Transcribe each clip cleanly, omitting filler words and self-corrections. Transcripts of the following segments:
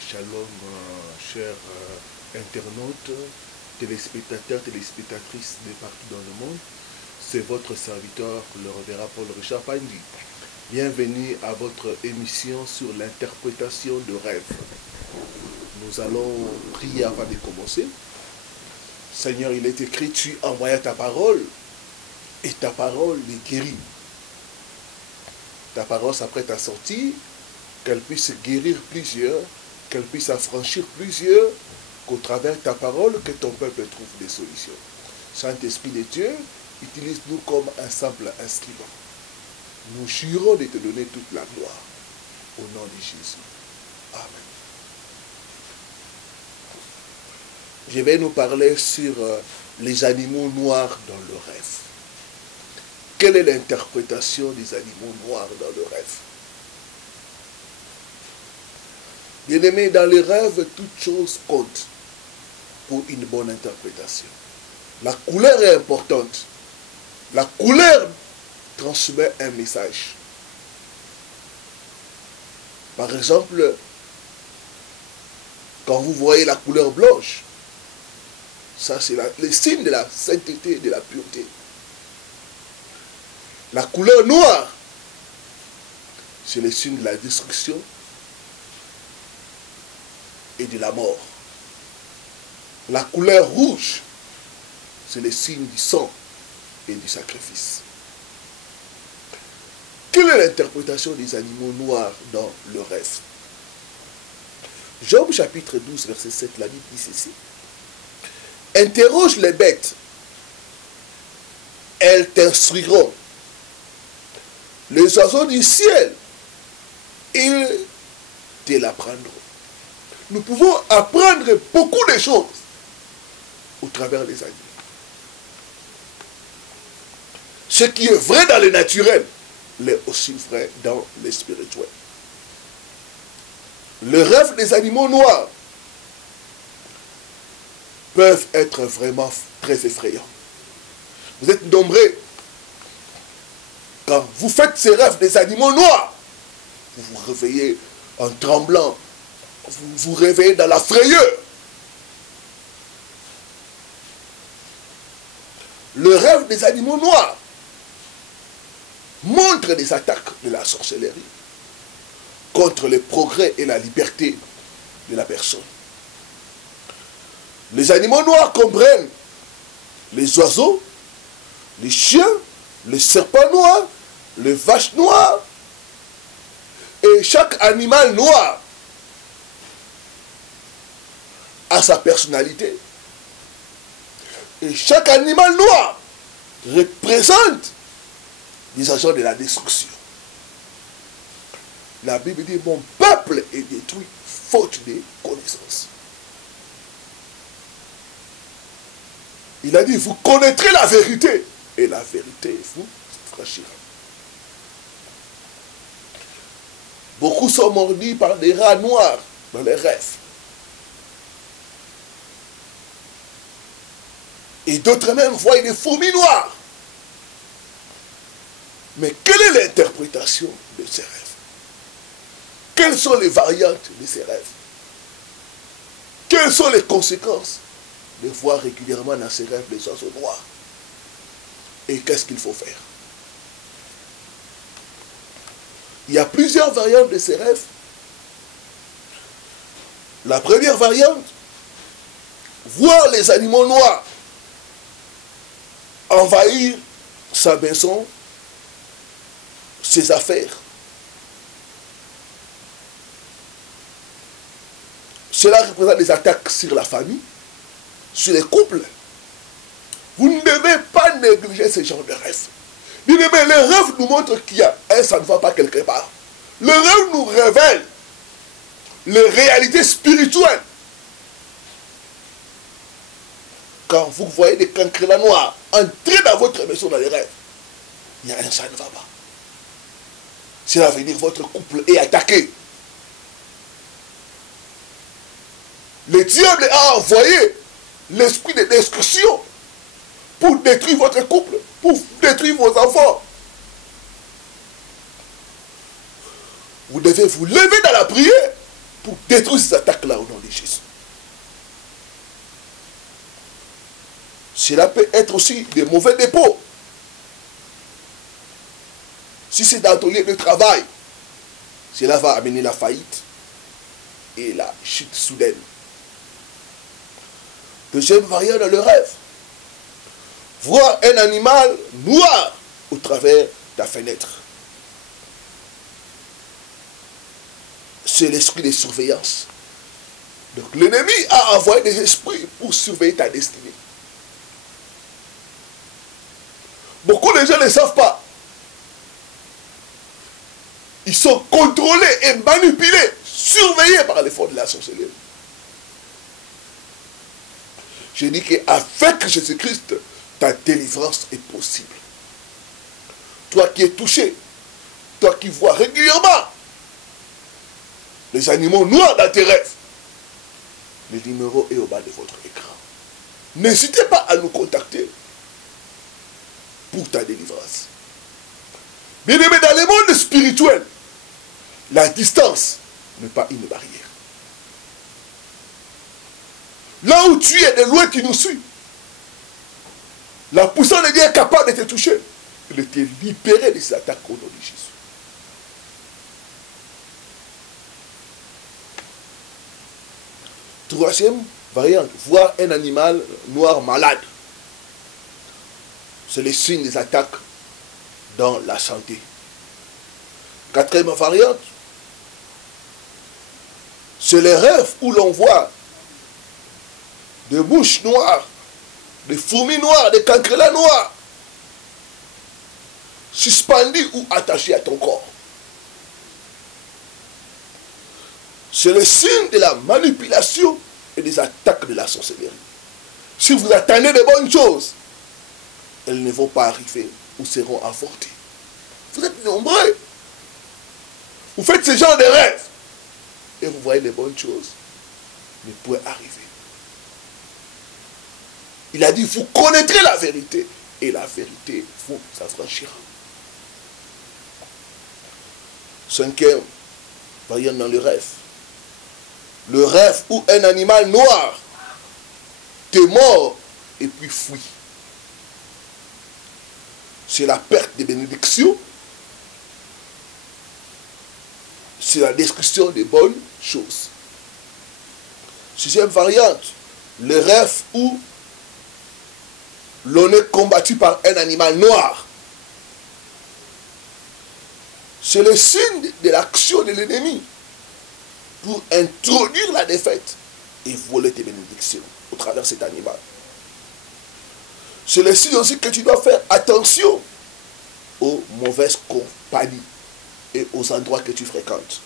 shalom, chers internautes, téléspectateurs, téléspectatrices de partout dans le monde. C'est votre serviteur, le révérend Paul Richard Pandi. Bienvenue à votre émission sur l'interprétation de rêves. Nous allons prier avant de commencer. Seigneur, il est écrit, tu envoies ta parole et ta parole les guérit. Ta parole s'apprête à sortir, qu'elle puisse guérir plusieurs, qu'elle puisse affranchir plusieurs, qu'au travers de ta parole, que ton peuple trouve des solutions. Saint-Esprit de Dieu, utilise-nous comme un simple instrument. Nous jurons de te donner toute la gloire. Au nom de Jésus. Amen. Je vais nous parler sur les animaux noirs dans le rêve. Quelle est l'interprétation des animaux noirs dans le rêve? Bien-aimés, dans les rêves, toute chose compte pour une bonne interprétation. La couleur est importante. La couleur transmet un message. Par exemple, quand vous voyez la couleur blanche, ça c'est le signe de la sainteté, de la pureté. La couleur noire, c'est le signe de la destruction et de la mort. La couleur rouge, c'est le signe du sang et du sacrifice. Quelle est l'interprétation des animaux noirs dans le rêve? Job chapitre 12, verset 7, la Bible dit ceci. Interroge les bêtes, elles t'instruiront. Les oiseaux du ciel, ils te l'apprendront. Nous pouvons apprendre beaucoup de choses au travers des animaux. Ce qui est vrai dans le naturel, l'est aussi vrai dans le spirituel. Le rêve des animaux noirs peuvent être vraiment très effrayants. Vous êtes nombreux. Quand vous faites ces rêves des animaux noirs, vous vous réveillez en tremblant, vous vous réveillez dans la frayeur. Le rêve des animaux noirs montre des attaques de la sorcellerie contre le progrès et la liberté de la personne. Les animaux noirs comprennent les oiseaux, les chiens, les serpents noirs, les vaches noires, et chaque animal noir a sa personnalité. Et chaque animal noir représente des agents de la destruction. La Bible dit, mon peuple est détruit faute de connaissance. Il a dit, vous connaîtrez la vérité, et la vérité vous franchira. Beaucoup sont mordus par des rats noirs dans les rêves. Et d'autres même voient des fourmis noires. Mais quelle est l'interprétation de ces rêves? Quelles sont les variantes de ces rêves? Quelles sont les conséquences de voir régulièrement dans ces rêves les oiseaux noirs? Et qu'est-ce qu'il faut faire? Il y a plusieurs variantes de ces rêves. La première variante, voir les animaux noirs envahir sa maison, ses affaires. Cela représente des attaques sur la famille, sur les couples. Vous ne devez pas négliger ce genre de rêve. Les rêves nous montrent qu'il y a ça ne va pas quelque part. Le rêve nous révèle les réalités spirituelles. Quand vous voyez des cancrelats noirs entrer dans votre maison dans les rêves, il y a ça ne va pas. Cela veut dire que votre couple est attaqué. Le diable a envoyé l'esprit de destruction pour détruire votre couple, pour détruire vos enfants. Vous devez vous lever dans la prière pour détruire ces attaques-là au nom de Jésus. Cela peut être aussi des mauvais dépôts. Si c'est dans ton lieu de travail, cela va amener la faillite et la chute soudaine. Deuxième variante dans le rêve. Voir un animal noir au travers de la fenêtre. C'est l'esprit de surveillance. Donc l'ennemi a envoyé des esprits pour surveiller ta destinée. Beaucoup de gens ne le savent pas. Ils sont contrôlés et manipulés, surveillés par les forces de la sorcellerie. Je dis qu'avec Jésus-Christ, ta délivrance est possible. Toi qui es touché, toi qui vois régulièrement les animaux noirs dans tes rêves, le numéro est au bas de votre écran. N'hésitez pas à nous contacter pour ta délivrance. Bien aimé, dans le monde spirituel, la distance n'est pas une barrière. Là où tu es, de loin tu nous suis. La puissance de Dieu est capable de te toucher et de te libérer de ces attaques au nom de Jésus. Troisième variante, voir un animal noir malade. C'est le signe des attaques dans la santé. Quatrième variante, c'est les rêves où l'on voit des mouches noires, des fourmis noires, des cancrelats noirs, suspendus ou attachés à ton corps. C'est le signe de la manipulation et des attaques de la sorcellerie. Si vous attendez de bonnes choses, elles ne vont pas arriver ou seront avortées. Vous êtes nombreux. Vous faites ce genre de rêves et vous voyez les bonnes choses ne pourraient arriver. Il a dit, vous connaîtrez la vérité et la vérité vous affranchira. Cinquième variante dans le rêve. Le rêve où un animal noir te mord et puis fuit. C'est la perte de bénédiction. C'est la destruction des bonnes choses. Sixième variante, le rêve où l'on est combattu par un animal noir. C'est le signe de l'action de l'ennemi pour introduire la défaite et voler tes bénédictions au travers de cet animal. C'est le signe aussi que tu dois faire attention aux mauvaises compagnies et aux endroits que tu fréquentes.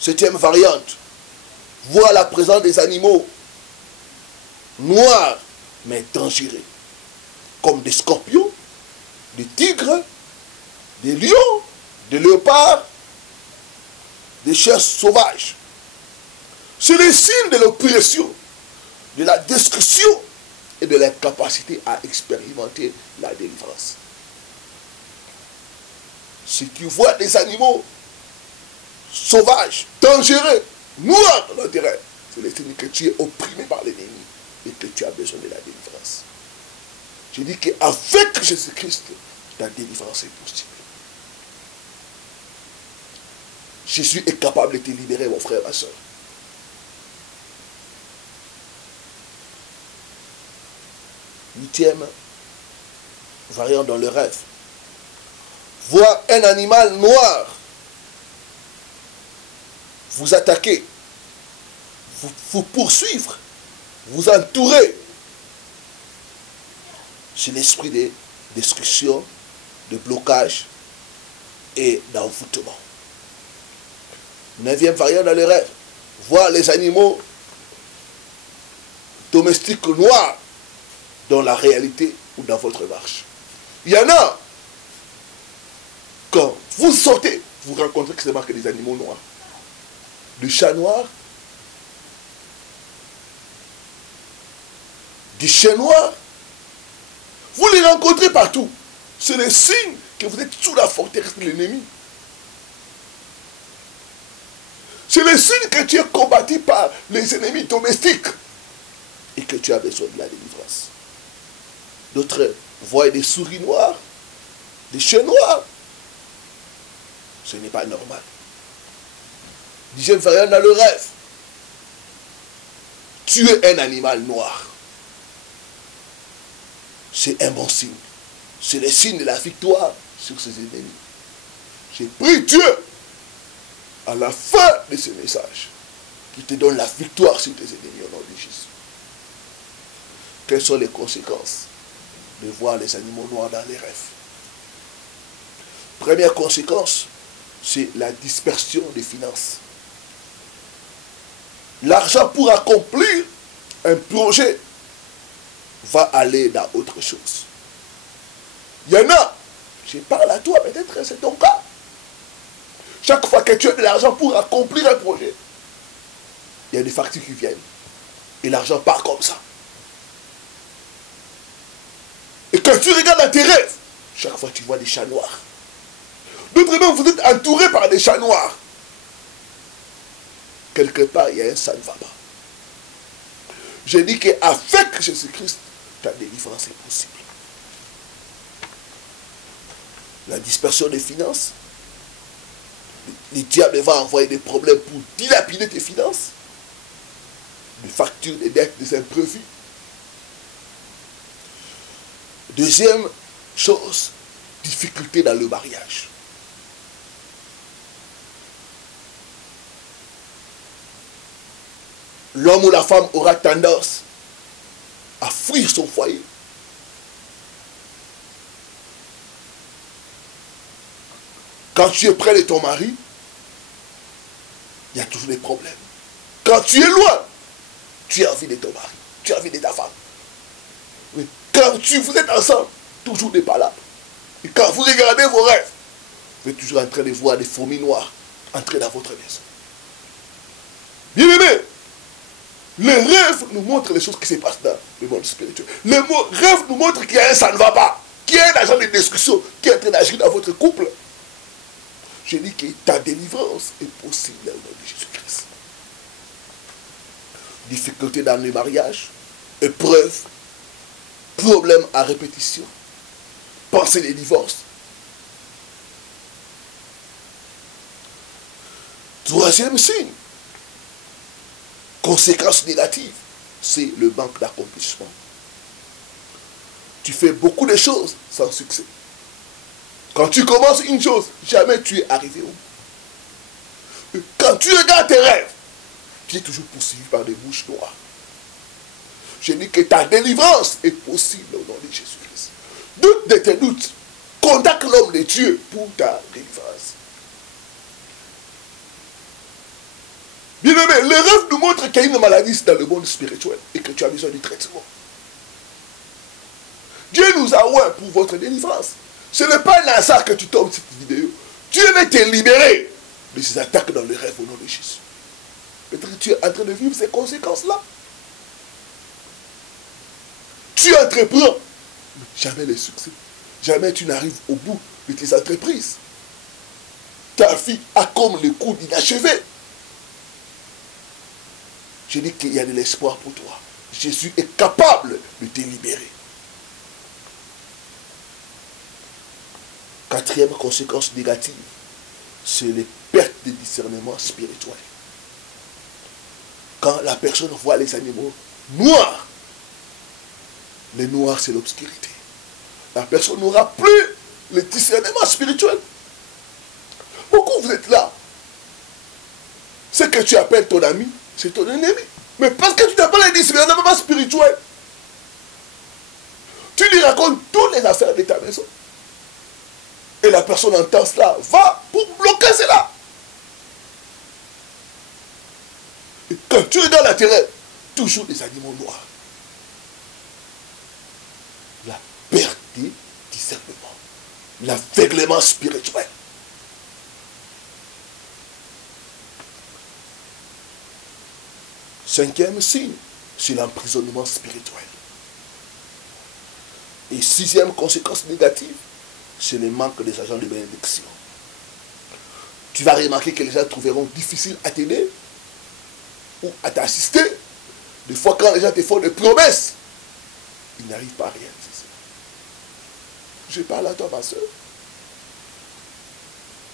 Septième variante, voir la présence des animaux noirs mais dangereux, comme des scorpions, des tigres, des lions, des léopards, des chairs sauvages. C'est le signe de l'oppression, de la destruction et de l'incapacité à expérimenter la délivrance. Si tu vois des animaux sauvages, dangereux, noirs dans le terrain, c'est le signe que tu es opprimé par l'ennemi et que tu as besoin de la délivrance. Je dis qu'avec Jésus-Christ, ta délivrance est possible. Jésus est capable de te libérer, mon frère, ma soeur. Huitième variante dans le rêve. Voir un animal noir vous attaquer, vous poursuivre, vous entourer. C'est l'esprit de destruction, de blocage et d'envoûtement. Neuvième variante dans le rêve. Voir les animaux domestiques noirs dans la réalité ou dans votre marche. Il y en a, quand vous sortez, vous rencontrez que c'est marqué des animaux noirs. Du chat noir, du chien noir. Vous les rencontrez partout. C'est le signe que vous êtes sous la forteresse de l'ennemi. C'est le signe que tu es combattu par les ennemis domestiques et que tu as besoin de la délivrance. D'autres voient des souris noires, des chiens noirs. Ce n'est pas normal. Dixième variante dans le rêve. Tu es un animal noir. C'est un bon signe. C'est le signe de la victoire sur ses ennemis. J'ai pris Dieu à la fin de ce message qui te donne la victoire sur tes ennemis au nom de Jésus. Quelles sont les conséquences de voir les animaux noirs dans les rêves? Première conséquence, c'est la dispersion des finances. L'argent pour accomplir un projet va aller dans autre chose. Il y en a, je parle à toi, peut-être que c'est ton cas. Chaque fois que tu as de l'argent pour accomplir un projet, il y a des factures qui viennent. Et l'argent part comme ça. Et quand tu regardes dans tes rêves, chaque fois tu vois des chats noirs. D'autres même, vous êtes entourés par des chats noirs. Quelque part, il y a un ça ne va pas. Je dis qu'avec Jésus-Christ, ta délivrance est possible. La dispersion des finances, le diable va envoyer des problèmes pour dilapider tes finances, des factures, des dettes, des imprévus. Deuxième chose, difficulté dans le mariage. L'homme ou la femme aura tendance à fuir son foyer. Quand tu es près de ton mari, il y a toujours des problèmes. Quand tu es loin, tu as envie de ton mari, tu as envie de ta femme. Oui. Quand vous êtes ensemble, toujours des palabres. Et quand vous regardez vos rêves, vous êtes toujours en train de voir des fourmis noires entrer dans votre maison. Bien aimé, les rêves nous montrent les choses qui se passent dans le monde spirituel. Les rêves nous montrent qu'il y a un ça ne va pas, qu'il y a un agent de destruction qui est en train d'agir dans votre couple. Je dis que ta délivrance est possible au nom de Jésus-Christ. Difficulté dans le mariage, épreuve, problème à répétition, pensée des divorces. Troisième signe, conséquence négative, c'est le manque d'accomplissement. Tu fais beaucoup de choses sans succès. Quand tu commences une chose, jamais tu es arrivé au bout. Quand tu regardes tes rêves, tu es toujours poursuivi par des bouches noires. Je dis que ta délivrance est possible au nom de Jésus-Christ. Doute de tes doutes. Contacte l'homme de Dieu pour ta délivrance. Bien-aimé, les rêves nous montrent qu'il y a une maladie dans le monde spirituel et que tu as besoin du traitement. Dieu nous a oint pour votre délivrance. Ce n'est pas un hasard que tu tombes cette vidéo. Dieu veut te libérer de ces attaques dans les rêves au nom de Jésus. Peut-être que tu es en train de vivre ces conséquences-là. Tu entreprends, mais jamais le succès. Jamais tu n'arrives au bout de tes entreprises. Ta vie a comme le coup d'inachevé. Je dis qu'il y a de l'espoir pour toi. Jésus est capable de te libérer. Quatrième conséquence négative, c'est les pertes de discernement spirituel. Quand la personne voit les animaux noirs, les noirs c'est l'obscurité. La personne n'aura plus le discernement spirituel. Beaucoup vous êtes là. Ce que tu appelles ton ami, c'est ton ennemi. Mais parce que tu n'as pas le discernement spirituel, tu lui racontes toutes les affaires de ta maison. Et la personne entend cela, va pour bloquer cela. Et quand tu regardes la terre, toujours des animaux noirs. La perte du discernement, l'aveuglement spirituel. Cinquième signe, c'est l'emprisonnement spirituel. Et sixième conséquence négative, c'est le manque des agents de bénédiction. tu vas remarquer que les gens trouveront difficile à t'aider ou à t'assister. Des fois, quand les gens te font des promesses, ils n'arrivent pas à réaliser ça. Je parle à toi, ma soeur.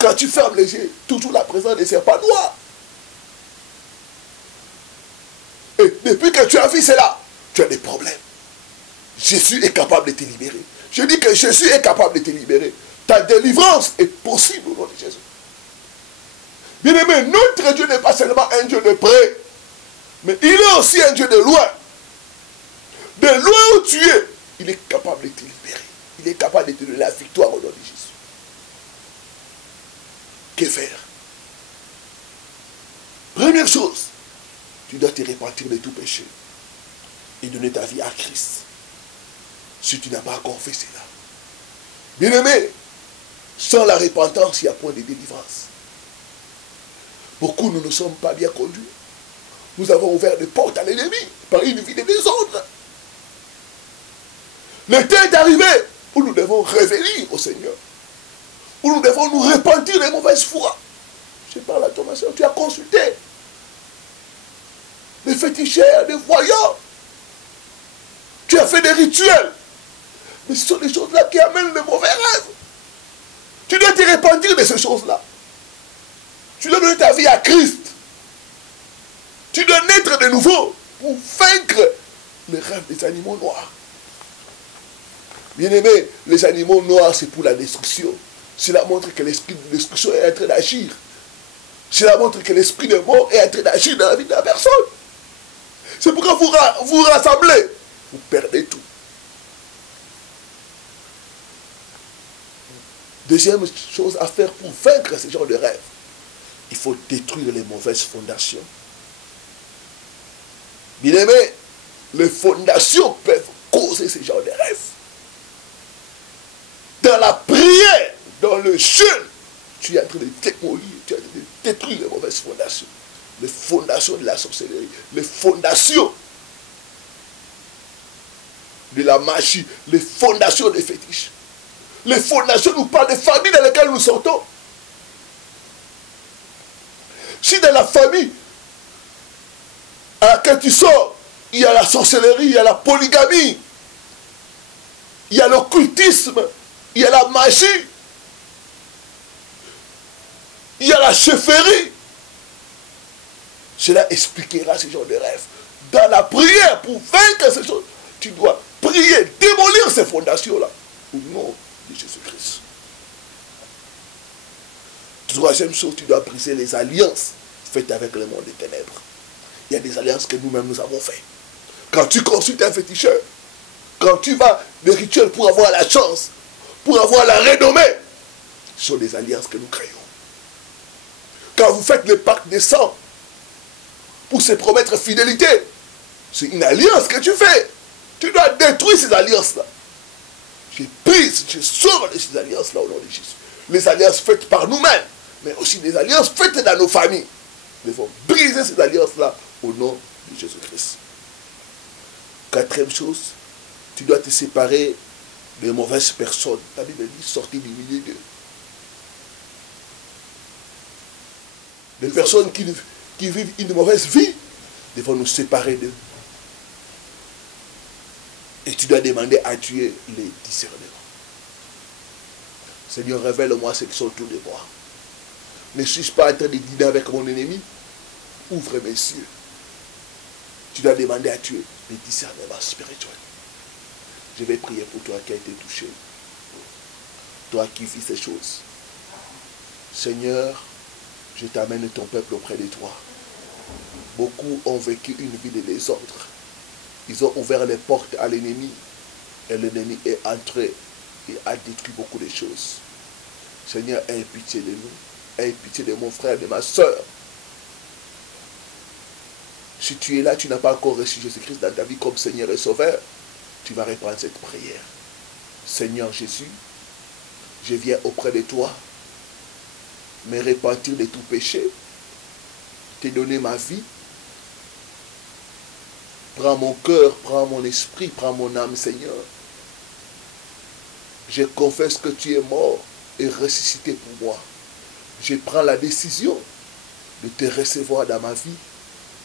Quand tu fermes les yeux, toujours la présence des serpents noirs. Et depuis que tu as vu cela, tu as des problèmes. Jésus est capable de te libérer. Je dis que Jésus est capable de te libérer. Ta délivrance est possible au nom de Jésus. Bien aimé, notre Dieu n'est pas seulement un Dieu de près, mais il est aussi un Dieu de loin. De loin où tu es, il est capable de te libérer. Il est capable de te donner la victoire au nom de Jésus. Que faire? Première chose, tu dois te repentir de tout péché et donner ta vie à Christ. Si tu n'as pas encore fait cela. Bien-aimé, sans la repentance, il n'y a point de délivrance. Beaucoup ne nous sommes pas bien conduits. Nous avons ouvert des portes à l'ennemi par une vie de désordre. Le temps est arrivé où nous devons revenir au Seigneur. Où nous devons nous repentir des mauvaises foi. Je parle à toi, ma soeur, tu as consulté des féticheurs, des voyants. Tu as fait des rituels. Mais ce sont des choses-là qui amènent de mauvais rêves. Tu dois te repentir de ces choses-là. Tu dois donner ta vie à Christ. Tu dois naître de nouveau pour vaincre les rêves des animaux noirs. Bien-aimés, les animaux noirs, c'est pour la destruction. Cela montre que l'esprit de destruction est en train d'agir. Cela montre que l'esprit de mort est en train d'agir dans la vie de la personne. C'est pourquoi vous vous rassemblez. Vous perdez tout. Deuxième chose à faire pour vaincre ce genre de rêve, il faut détruire les mauvaises fondations. Bien aimé, les fondations peuvent causer ce genre de rêve. Dans la prière, dans le jeûne, tu es en train de démolir, tu es en train de détruire les mauvaises fondations. Les fondations de la sorcellerie, les fondations de la magie, les fondations des fétiches. Les fondations nous parlent des familles dans lesquelles nous sortons. Si dans la famille à laquelle tu sors, il y a la sorcellerie, il y a la polygamie, il y a l'occultisme, il y a la magie, il y a la chefferie, cela expliquera ce genre de rêve. Dans la prière, pour vaincre ces choses, tu dois prier, démolir ces fondations-là, au nom de Jésus-Christ. Troisième chose, tu dois briser les alliances faites avec le monde des ténèbres. Il y a des alliances que nous-mêmes nous avons faites. Quand tu consultes un féticheur, quand tu vas des rituels pour avoir la chance, pour avoir la renommée, ce sont des alliances que nous créons. Quand vous faites le pacte des sang, pour se promettre fidélité, c'est une alliance que tu fais. Tu dois détruire ces alliances-là. Je brise, je sors de ces alliances-là au nom de Jésus. Les alliances faites par nous-mêmes, mais aussi des alliances faites dans nos familles. Nous devons briser ces alliances-là au nom de Jésus-Christ. Quatrième chose, tu dois te séparer des mauvaises personnes. La Bible dit, sortez du milieu d'eux. Des personnes qui vivent une mauvaise vie, devons nous séparer d'eux. Et tu dois demander à Dieu les discernements. Seigneur, révèle-moi ce qui sont autour de moi. Ne suis-je pas en train de dîner avec mon ennemi? Ouvre mes yeux. Tu dois demander à Dieu les discernements spirituels. Je vais prier pour toi qui as été touché. Toi qui vis ces choses. Seigneur, je t'amène ton peuple auprès de toi. Beaucoup ont vécu une vie de désordre. Ils ont ouvert les portes à l'ennemi. Et l'ennemi est entré et a détruit beaucoup de choses. Seigneur, aie pitié de nous. Aie pitié de mon frère, de ma soeur. Si tu es là, tu n'as pas encore reçu Jésus-Christ dans ta vie comme Seigneur et Sauveur, tu vas répondre cette prière. Seigneur Jésus, je viens auprès de toi, me repentir de tout péché, te donner ma vie. Prends mon cœur, prends mon esprit, prends mon âme, Seigneur. Je confesse que tu es mort et ressuscité pour moi. je prends la décision de te recevoir dans ma vie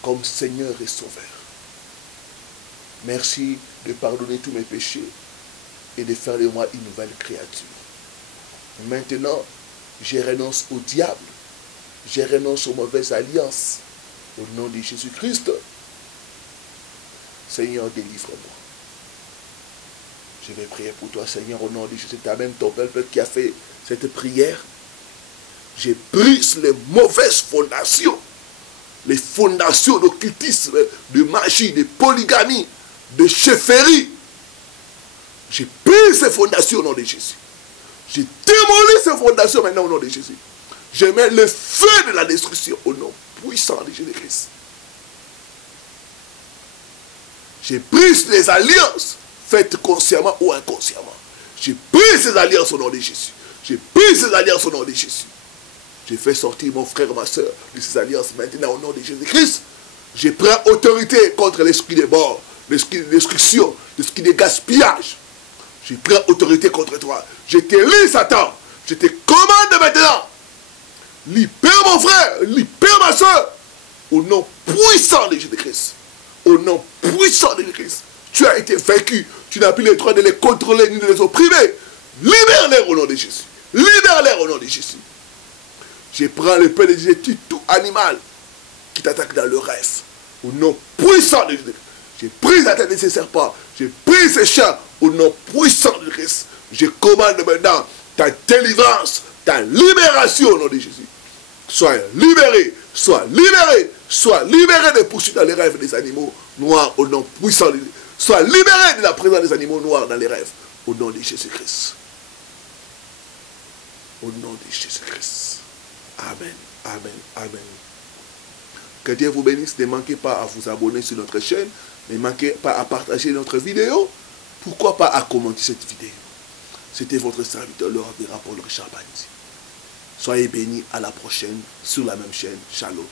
comme Seigneur et Sauveur. Merci de pardonner tous mes péchés et de faire de moi une nouvelle créature. Maintenant, je renonce au diable, je renonce aux mauvaises alliances. Au nom de Jésus-Christ, Seigneur, délivre-moi. Je vais prier pour toi, Seigneur, au nom de Jésus. C'est même ton peuple qui a fait cette prière. Je brise les mauvaises fondations, les fondations d'occultisme, de magie, de polygamie, de chefferie. Je brise ces fondations au nom de Jésus. Je démolis ces fondations maintenant au nom de Jésus. Je mets le feu de la destruction au nom puissant de Jésus-Christ. Je brise les alliances faites consciemment ou inconsciemment. Je brise ces alliances au nom de Jésus. Je brise ces alliances au nom de Jésus. Je fais sortir mon frère, ma soeur de ces alliances maintenant au nom de Jésus-Christ. Je prends autorité contre l'esprit des morts, l'esprit de destruction, l'esprit de gaspillage. Je prends autorité contre toi. Je te lis, Satan. Je te commande maintenant. Libère mon frère, libère ma soeur. Au nom puissant de Jésus-Christ. Au nom puissant de Jésus-Christ. Tu as été vaincu. Tu n'as plus le droit de les contrôler ni de les opprimer. Libère-les au nom de Jésus. Libère-les au nom de Jésus. Je prends le pain de Jésus, tue tout animal qui t'attaque dans le rêve. Au nom puissant de Jésus. Je brise la tête de ces serpents. Je brise ces chats. Au nom puissant de Christ. Je commande maintenant ta délivrance, ta libération au nom de Jésus. Sois libéré, sois libéré, sois libéré des poursuites dans les rêves des animaux noirs au nom puissant de Jésus. Sois libéré de la présence des animaux noirs dans les rêves au nom de Jésus-Christ. Au nom de Jésus-Christ. Amen, amen, amen. Que Dieu vous bénisse. Ne manquez pas à vous abonner sur notre chaîne. Ne manquez pas à partager notre vidéo. Pourquoi pas à commenter cette vidéo. C'était votre serviteur, le Révérend Paul Richard Bandit. Soyez bénis, à la prochaine, sur la même chaîne. Shalom.